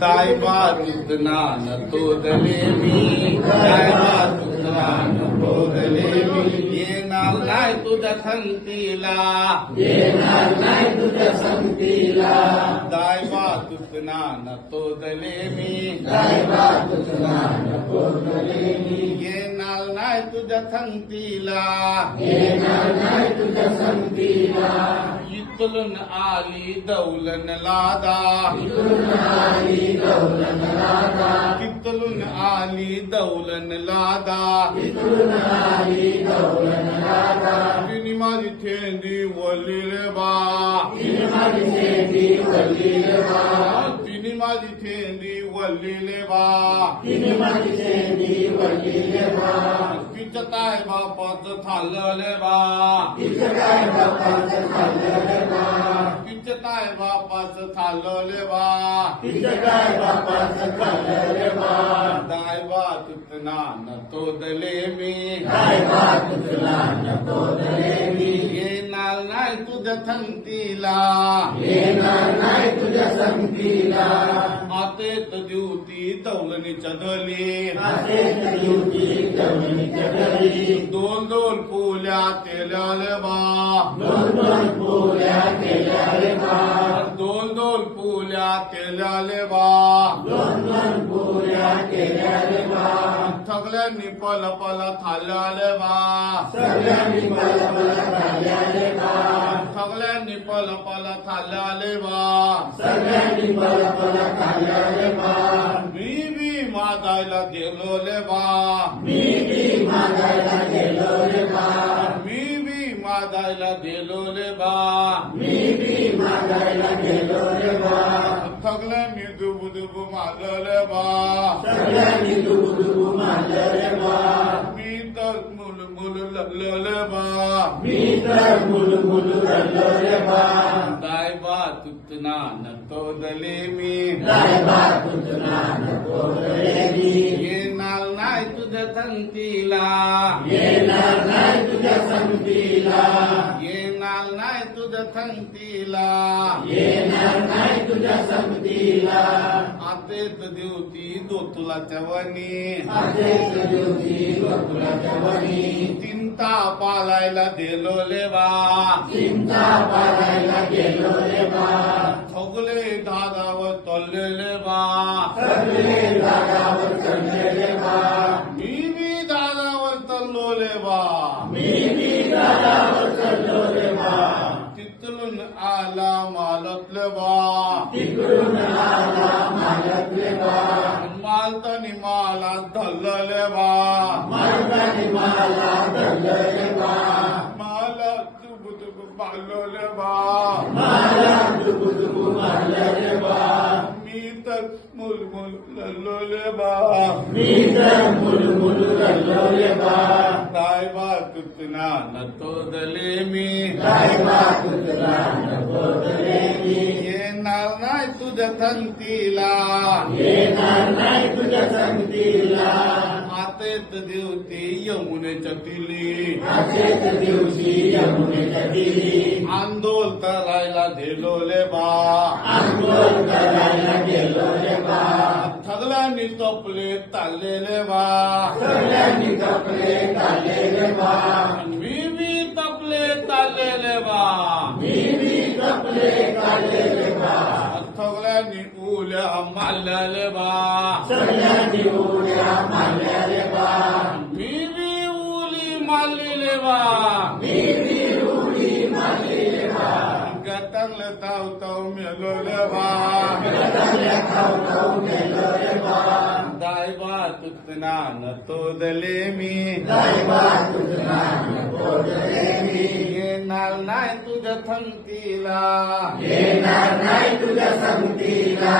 दाय तुतना न तोदले मी दाय तुतना न तोदले मी येणार नाही तुझ्या संगतीला येणार नाही तुझ्या संगतीला दाय तुतना न तोदले मी दाय तुतना न तोदले मी येणार नाही तुझ्या संगतीला येणार नाही तुझ्या संगतीला इथून आली दौलन लादा इथून आली दौलन लादा इथून आली दौलन लादा इथून आली दौलन लादा तिने माझी थेंडी वळली बा तिने माझी थेंडी वळली बा तिने माझी थेंडी वळली बा तिने माझी थेंडी वळली बा तिचं काय बापाचं थालले बा तिचं काय बापाचं खाल्लं बा तिचं काय बापाचं थालले बा तिचं काय बापाचं खाल्लं बा दाय तुतना न तोदले मी काय तुला न तोदले मी येणार नाही तुझ्या संगतीला येणार नाही तुझ्या संगतीला आतेत दिवती दौलनीच्या दली आतेत दिवटी दौलनीच्या घरी दोन दोन पुल्या तेल्याले बा दोन दोन पोळ्या केल्या रे बा दोन दोन पुल्या तेल्याले बा दोन दोन पोळ्या केल्या रे बा सगळ्यांनी पल पल थाल्याले बा सगळ्यांनी मला मला खाल्ल्या रे बा सगळ्यांनी पल पल थाल्याले बा सगळ्यांनी मला मला खाल्ल्या रे बा मी बी मागायला गेलो ले बा मी बी मागायला गेलो रे बा मी बी मागायला गेलो ले बा मी बी मागायला गेलो रे बा सगळ्यांनी दुबू दुबू मागले बा सगळ्यांनी दुबू मारलं रे बा मी तर मुल मुल लढले बा मी तर मुल रडलो रे बा दाय तुतना न तोदले मी काय तुझा न तोदले मी येणार नाही तुझ्या संगतीला येणार नाही तुझ्या संगतीला येणार नाही तुझ्या संगतीला येणार नाही तुझ्या संगतीला आतेत दिवती दोतुलाच्या वनी आदेश दिवशी गोकुळाच्या वनी चिंता पालायला दिलो ले बा चिंता पालायला गेलो रे बा सगळे दादावर तोललेले बा सगळे जागावर चढले रे बा मी बी दादावर तल्लोले बा मी बी जागावर चढलो रे बा तिथून आला मालतले बा तिकडून आला मालक रे बा मालतानी माला धरलेले बा मालकाने मला धरलं रे बा माला तुब तुब पालवले बा मला दुबू मारलं रे बा मी तर मुलमुल लल्लोले बा मी तर मुल रडलो रे बा दाय तुतना न तोदले मी काय तुझा न तोदले मी येणार नाही तुझ्या संगतीला येणार नाही तुझ्या संगतीला आतेत दिवती यमुनेच्या तिली असेच दिवशी यमुनेच्या दिली आंदोल करायला दिलोले बा आंदोल करायला गेलो रे बा सगळ्यांनी तोपले चाललेले बा सगळ्यांनी कपडे काढले रे बा मी बी तपले चाललेले बा मी बी कपडे काढले रे बा सगळ्यांनी उल्या मारलेले बा सगळ्यांनी उड्या मारल्या रे बा मी बी उली मारलेले बा मी बी उडी मारली रे बा गटांगले ताव मेलोले बा गटाल्या खाऊ गेलो रे बा दाय तुतना न तोदले मी काय तुझा न तोदले मी येणार नाही तुझ्या संगतीला येणार नाही तुझ्या संगतीला